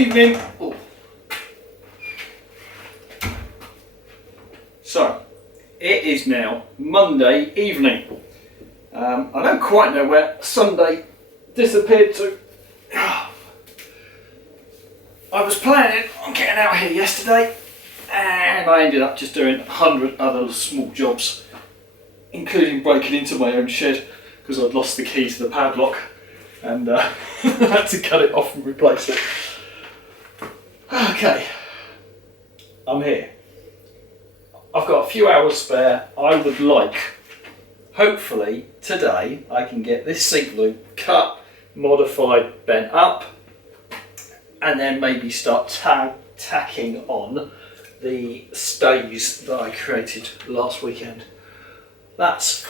Evening. Oh. So, it is now Monday evening. I don't quite know where Sunday disappeared to. I was planning on getting out here yesterday and I ended up just doing 100 other small jobs, including breaking into my own shed because I'd lost the key to the padlock and had to cut it off and replace it. Okay, I'm here. I've got a few hours spare. I would like, hopefully today, I can get this seat loop cut, modified, bent up, and then maybe start tacking on the stays that I created last weekend. That's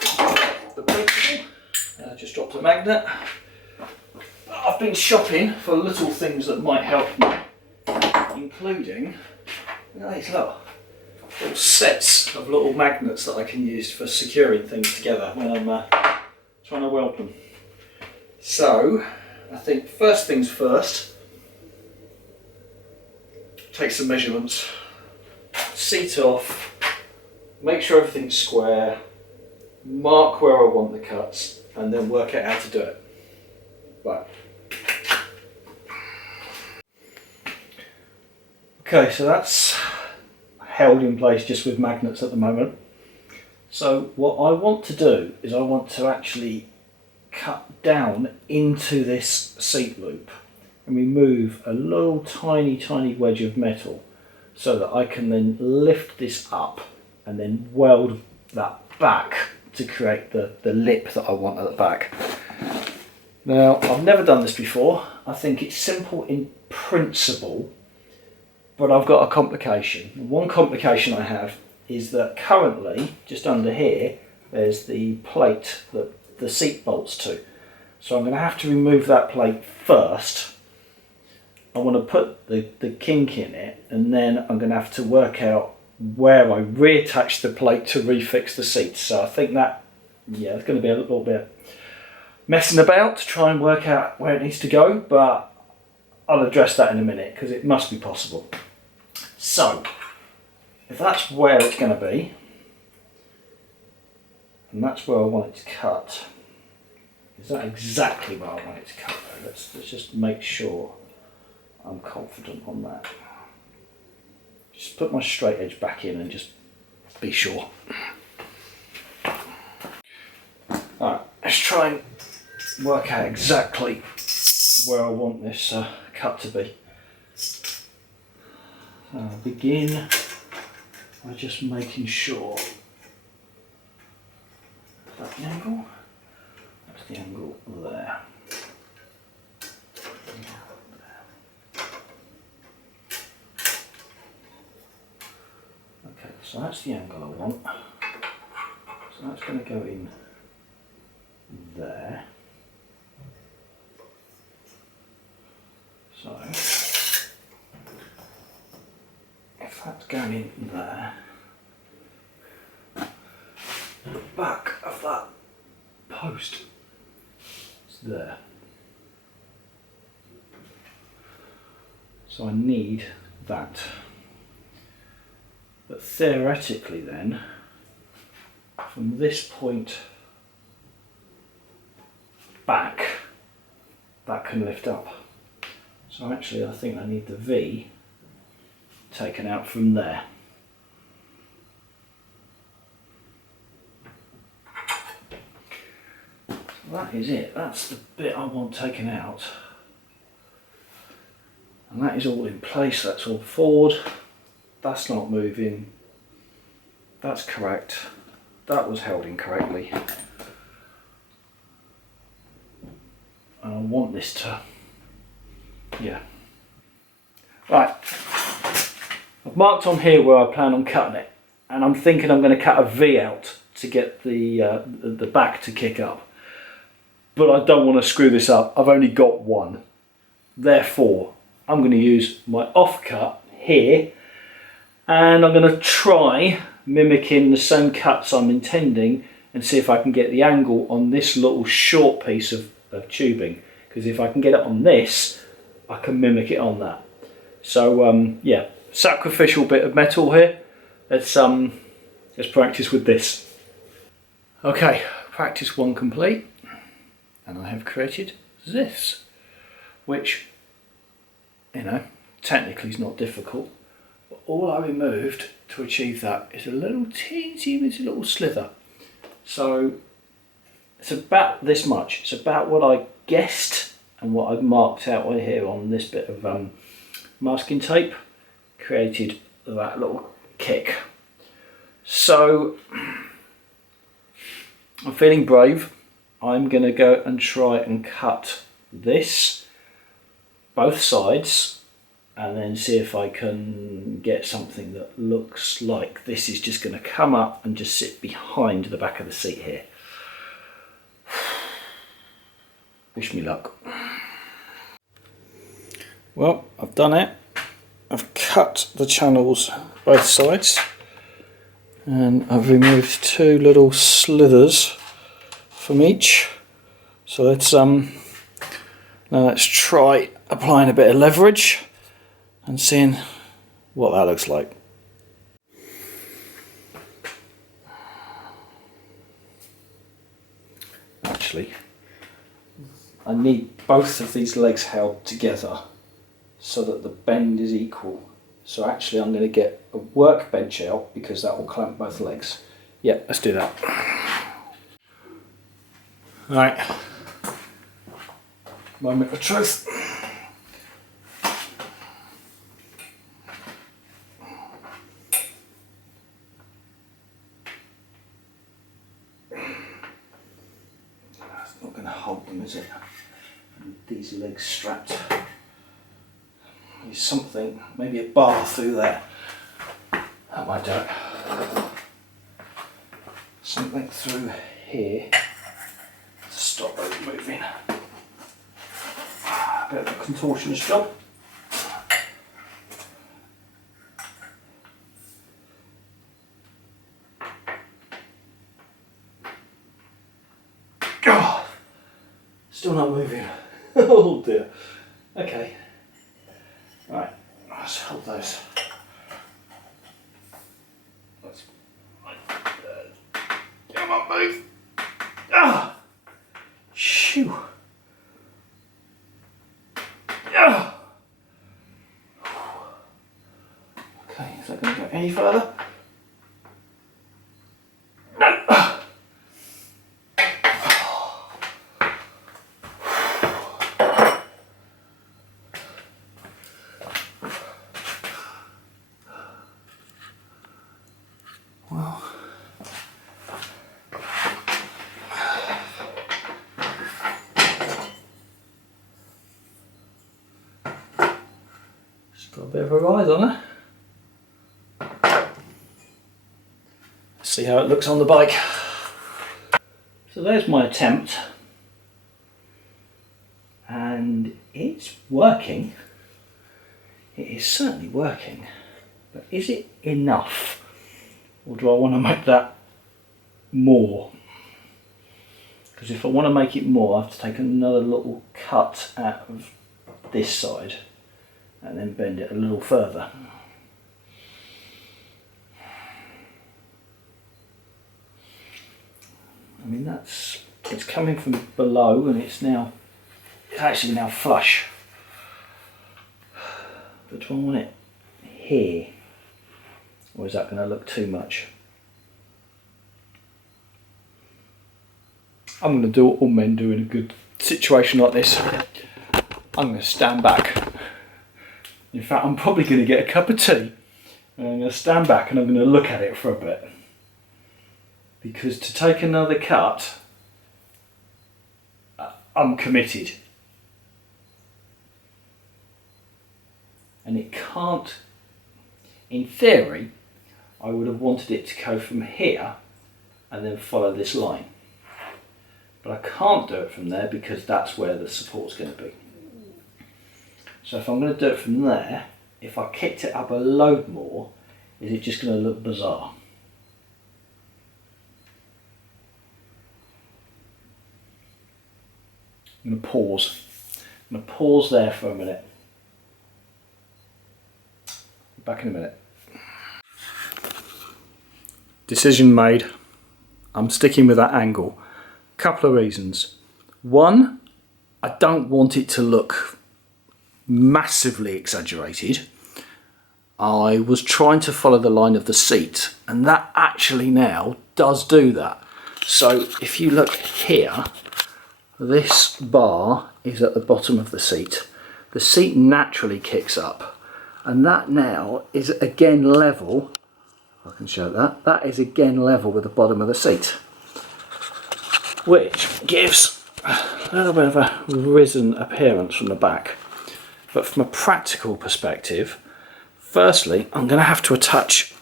the principle. I just dropped a magnet. I've been shopping for little things that might help me, including these little sets of little magnets that I can use for securing things together when I'm trying to weld them. So I think first things first, take some measurements, seat off, make sure everything's square, mark where I want the cuts, and then work out how to do it. Right. Okay, so that's held in place just with magnets at the moment. So what I want to do is I want to actually cut down into this seat loop and remove a little tiny wedge of metal so that I can then lift this up and then weld that back to create the lip that I want at the back. Now, I've never done this before. I think it's simple in principle, but I've got a complication. One complication I have is that currently, just under here, there's the plate that the seat bolts to. So I'm going to have to remove that plate first. I want to put the kink in it, and then I'm going to have to work out where I reattach the plate to refix the seats. So I think that, yeah, it's going to be a little bit messing about to try and work out where it needs to go, but I'll address that in a minute because it must be possible. So, if that's where it's going to be, and that's where I want it to cut, is that exactly where I want it to cut though? Let's just make sure I'm confident on that. Just put my straight edge back in and just be sure. Alright, let's try and work out exactly where I want this cut to be. I'll begin by just making sure that's the angle. That's the angle there. Okay, so that's the angle I want. So that's going to go in there. So if that's going in there, the back of that post is there. So I need that. But theoretically then, from this point back, that can lift up. So actually I think I need the V taken out from there. So that is it, that's the bit I want taken out. And that is all in place, that's all forward. That's not moving. That's correct. That was held incorrectly. And I want this to, yeah. Right. I've marked on here where I plan on cutting it, and I'm thinking I'm going to cut a V out to get the back to kick up. But I don't want to screw this up. I've only got one. Therefore, I'm going to use my offcut here, and I'm going to try mimicking the same cuts I'm intending and see if I can get the angle on this little short piece of tubing. Because if I can get it on this, I can mimic it on that. So yeah, sacrificial bit of metal here. Let's practice with this. Okay, practice one complete, and I have created this, which, you know, technically is not difficult, but all I removed to achieve that is a little teensy little slither. So it's about this much. It's about what I guessed and what I've marked out right here on this bit of masking tape, created that little kick. So I'm feeling brave. I'm going to go and try and cut this, both sides, and then see if I can get something that looks like this is just going to come up and just sit behind the back of the seat here. Wish me luck. Well, I've done it. I've cut the channels both sides, and I've removed two little slithers from each. So now let's try applying a bit of leverage and seeing what that looks like. Actually, I need both of these legs held together so that the bend is equal. So actually I'm going to get a workbench out because that will clamp both legs. Yeah, let's do that. Right, moment of truth. That's not going to hold them, is it? And these legs strapped. There's something, maybe a bar through there. That might do it. Something through here to stop those moving. A bit of a contortionist job. God, still not moving. Oh dear. Okay. Right, let's hold those. Come on, move. Ah! Shoo! Ah! Okay, is that going to go any further? No! Well, it's got a bit of a rise on it. Let's see how it looks on the bike. So there's my attempt, and it's working. It is certainly working, but is it enough? Or do I want to make that more? Because if I want to make it more, I have to take another little cut out of this side and then bend it a little further. I mean, it's coming from below and it's actually now flush. But do I want it here? Or is that going to look too much? I'm going to do what all men do in a good situation like this. I'm going to stand back. In fact, I'm probably going to get a cup of tea and I'm going to stand back and I'm going to look at it for a bit. Because to take another cut, I'm committed. And it can't, in theory, I would have wanted it to go from here and then follow this line. But I can't do it from there because that's where the support's going to be. So if I'm going to do it from there, if I kicked it up a load more, is it just going to look bizarre? I'm going to pause. I'm going to pause there for a minute. Back in a minute. Decision made. I'm sticking with that angle. Couple of reasons. One, I don't want it to look massively exaggerated. I was trying to follow the line of the seat, and that actually now does do that. So if you look here, this bar is at the bottom of the seat. The seat naturally kicks up, and that now is again level. I can show that. That is again level with the bottom of the seat, which gives a little bit of a risen appearance from the back. But from a practical perspective, firstly, I'm going to have to attach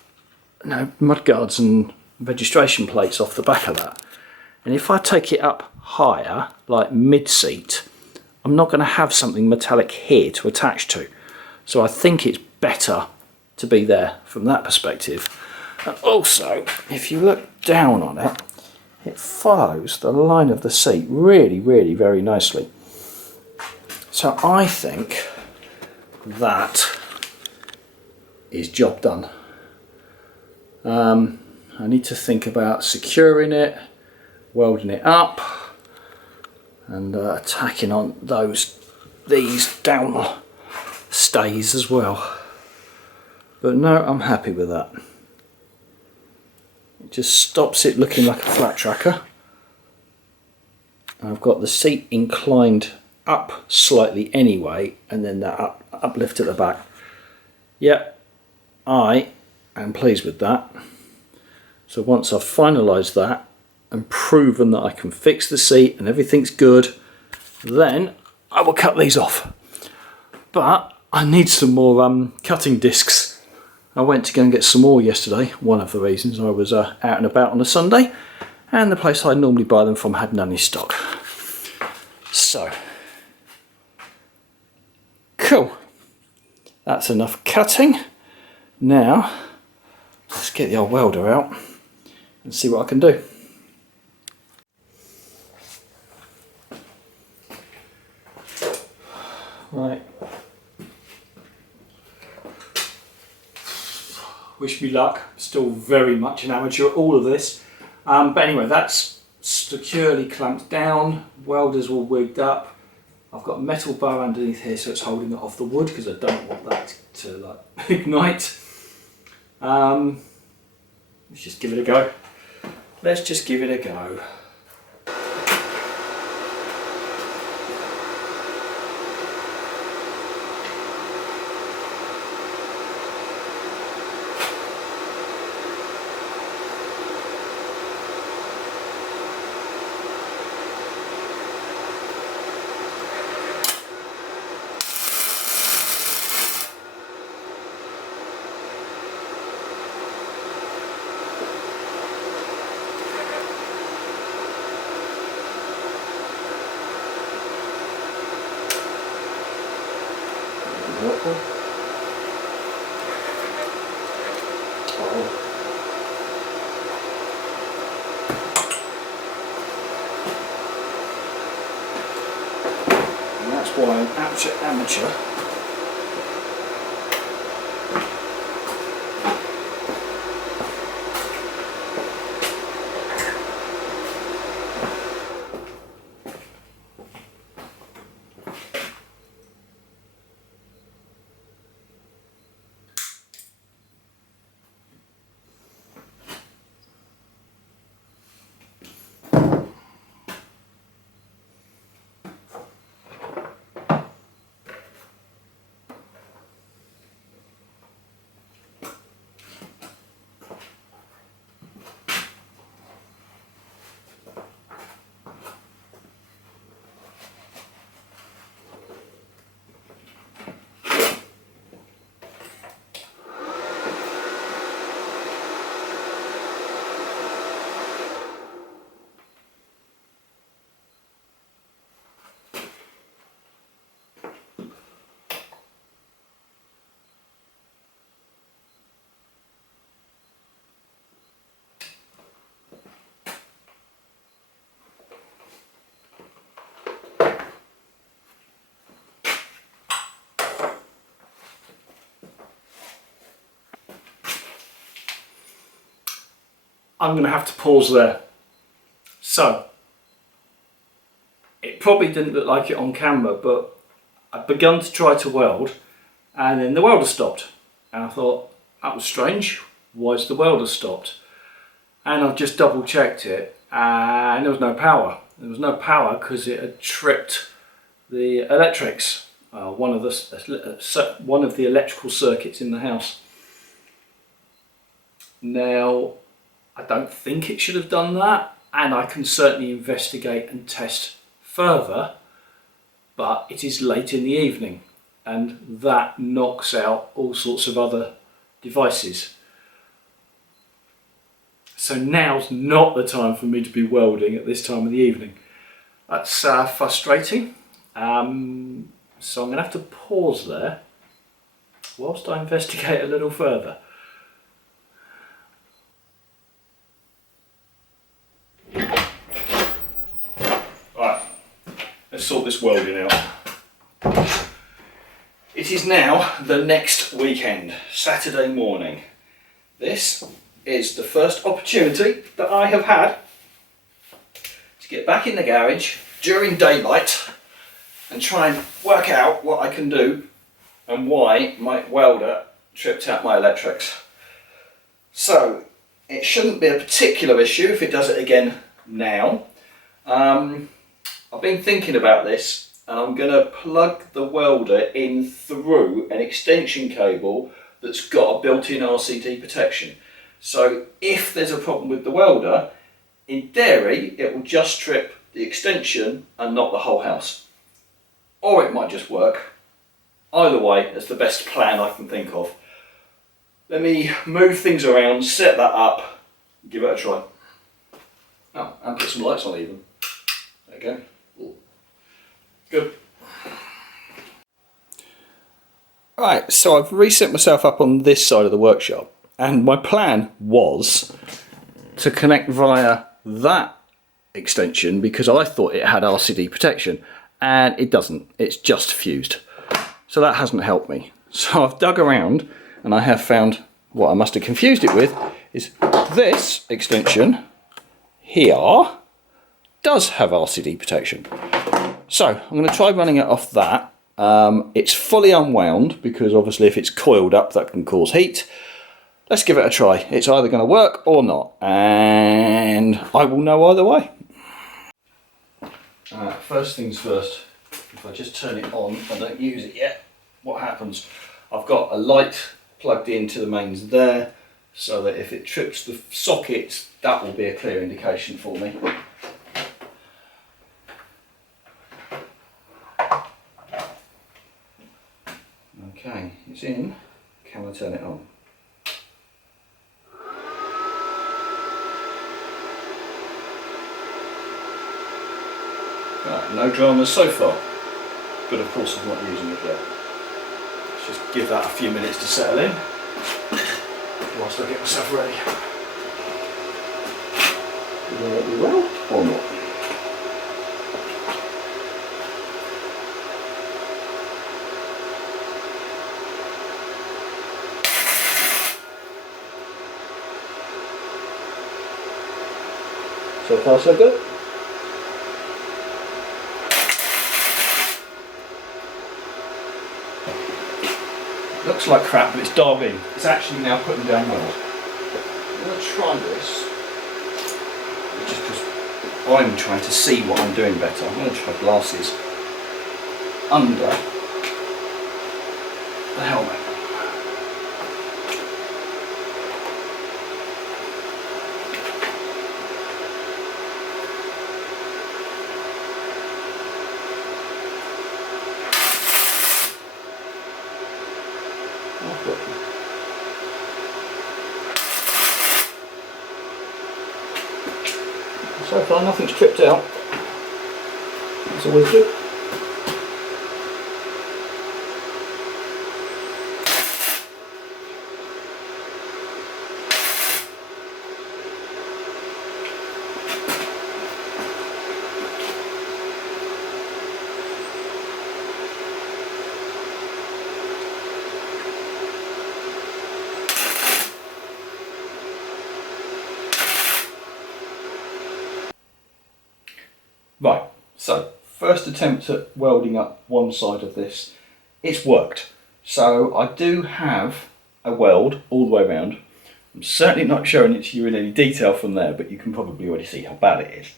mudguards and registration plates off the back of that. And if I take it up higher, like mid-seat, I'm not going to have something metallic here to attach to. So I think it's better to be there from that perspective. And also, if you look down on it, it follows the line of the seat really, really very nicely. So I think that is job done. I need to think about securing it, welding it up, and tacking on these down stays as well. But no, I'm happy with that. It just stops it looking like a flat tracker. I've got the seat inclined up slightly anyway, and then that uplift at the back. Yep, I am pleased with that. So once I've finalised that and proven that I can fix the seat and everything's good, then I will cut these off. But I need some more cutting discs. I went to go and get some more yesterday. One of the reasons I was out and about on a Sunday, and the place I normally buy them from had none in stock. So, cool. That's enough cutting. Now, let's get the old welder out and see what I can do. Right. Wish me luck. Still very much an amateur at all of this. But anyway, that's securely clamped down. Welders all wigged up. I've got a metal bar underneath here, so it's holding it off the wood because I don't want that to ignite. Let's just give it a go. Let's just give it a go. And that's why I'm absolute amateur. I'm going to have to pause there. So, it probably didn't look like it on camera, but I'd begun to try to weld and then the welder stopped. And I thought, that was strange, why's the welder stopped? And I've just double checked it and there was no power. There was no power because it had tripped the electrics, one of the electrical circuits in the house. Now, I don't think it should have done that, and I can certainly investigate and test further, but it is late in the evening and that knocks out all sorts of other devices. So now's not the time for me to be welding at this time of the evening. That's frustrating. So I'm going to have to pause there whilst I investigate a little further. Right, let's sort this welding out. It is now the next weekend, Saturday morning. This is the first opportunity that I have had to get back in the garage during daylight and try and work out what I can do and why my welder tripped out my electrics. So it shouldn't be a particular issue if it does it again now. I've been thinking about this and I'm going to plug the welder in through an extension cable that's got a built-in RCD protection. So if there's a problem with the welder, in theory it will just trip the extension and not the whole house. Or it might just work. Either way, it's the best plan I can think of. Let me move things around, set that up, give it a try. Oh, and put some lights on even. There you go. Good. Right, so I've reset myself up on this side of the workshop, and my plan was to connect via that extension because I thought it had RCD protection, and it doesn't. It's just fused. So that hasn't helped me. So I've dug around and I have found what I must have confused it with is this extension here does have RCD protection. So I'm going to try running it off that. It's fully unwound because obviously if it's coiled up that can cause heat. Let's give it a try. It's either going to work or not, and I will know either way. First things first, if I just turn it on and don't use it yet, what happens? I've got a light plugged into the mains there so that if it trips the sockets, that will be a clear indication for me. Okay, it's in. Can I turn it on? Right, no dramas so far, but of course I'm not using it yet. Let's just give that a few minutes to settle in whilst I get myself ready. Will it be well or not? So far so good. Looks like crap, but it's dialed in. It's actually now putting down weld. I'm going to try this, just because I'm trying to see what I'm doing better. I'm going to try glasses under the helmet. So far nothing's tripped out. That's always good. Right, so first attempt at welding up one side of this, it's worked. So I do have a weld all the way around. I'm certainly not showing it to you in any detail from there, but you can probably already see how bad it is.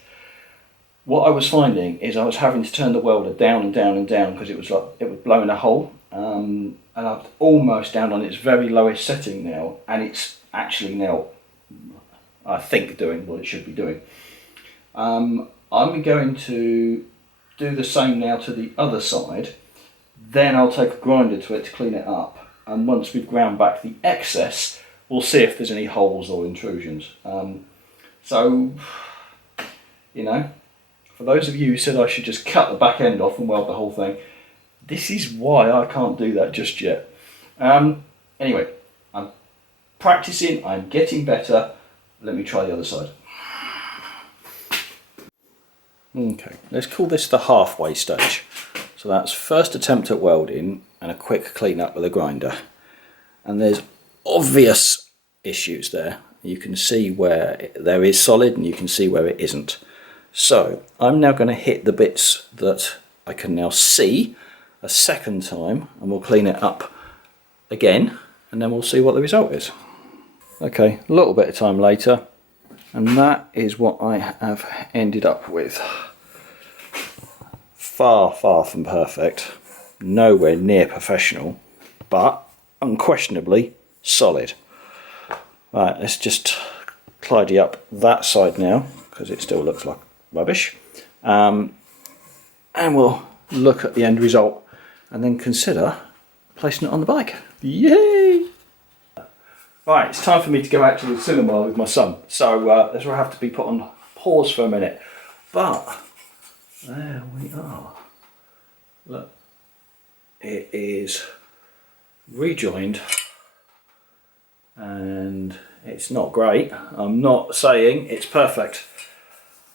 What I was finding is I was having to turn the welder down and down and down because it was blowing a hole, and I'm almost down on its very lowest setting now, and it's actually now, I think, doing what it should be doing. I'm going to do the same now to the other side. Then I'll take a grinder to it to clean it up, and once we've ground back the excess, we'll see if there's any holes or intrusions. So, you know, for those of you who said I should just cut the back end off and weld the whole thing, this is why I can't do that just yet. Anyway, I'm practicing, I'm getting better. Let me try the other side. Okay, let's call this the halfway stage. So that's first attempt at welding and a quick clean up with a grinder. And there's obvious issues there. You can see where there is solid and you can see where it isn't. So I'm now going to hit the bits that I can now see a second time, and we'll clean it up again, and then we'll see what the result is. Okay, a little bit of time later, and that is what I have ended up with. Far, far from perfect, nowhere near professional, but unquestionably solid. Right, let's just tidy up that side now, because it still looks like rubbish. And we'll look at the end result and then consider placing it on the bike. Yay! Right, it's time for me to go out to the cinema with my son. So this will have to be put on pause for a minute. But there we are. Look, it is rejoined and it's not great. I'm not saying it's perfect,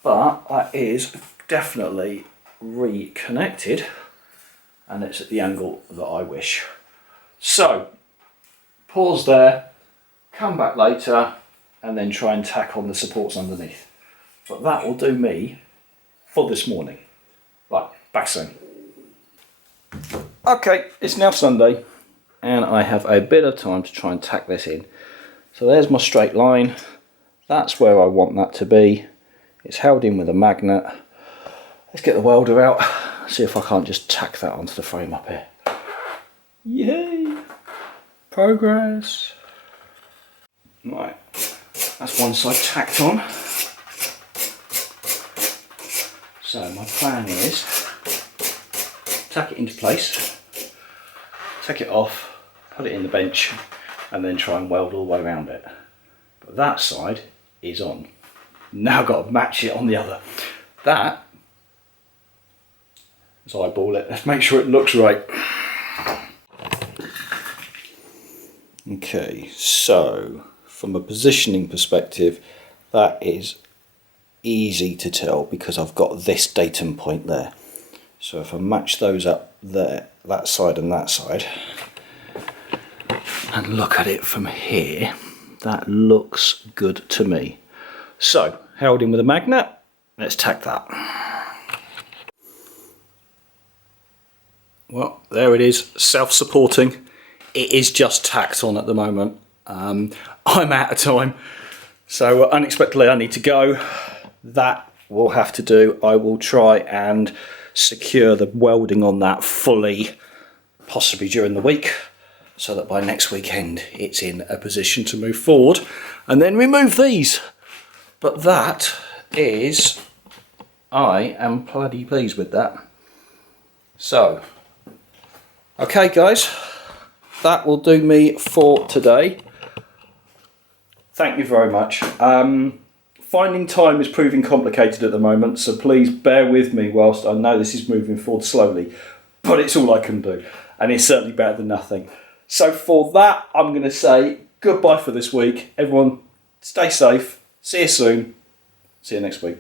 but that is definitely reconnected and it's at the angle that I wish. So pause there, come back later and then try and tack on the supports underneath. But that will do me for this morning. Right, back soon. Okay, it's now Sunday and I have a bit of time to try and tack this in. So there's my straight line. That's where I want that to be. It's held in with a magnet. Let's get the welder out, see if I can't just tack that onto the frame up here. Yay! Progress. Right, that's one side tacked on. So my plan is tack it into place, take it off, put it in the bench, and then try and weld all the way around it. But that side is on. Now I've got to match it on the other. That, let's eyeball it, let's make sure it looks right. Okay, so from a positioning perspective, that is easy to tell because I've got this datum point there. So if I match those up there, that side and that side, and look at it from here, that looks good to me. So, held in with a magnet, let's tack that. Well, there it is, self-supporting. It is just tacked on at the moment. I'm out of time, so unexpectedly I need to go. That will have to do. I will try and secure the welding on that fully, possibly during the week, so that by next weekend it's in a position to move forward and then remove these. But that is, I am bloody pleased with that. So, okay guys, that will do me for today. Thank you very much. Finding time is proving complicated at the moment, so please bear with me whilst I know this is moving forward slowly, but it's all I can do, and it's certainly better than nothing. So for that, I'm going to say goodbye for this week. Everyone, stay safe. See you soon. See you next week.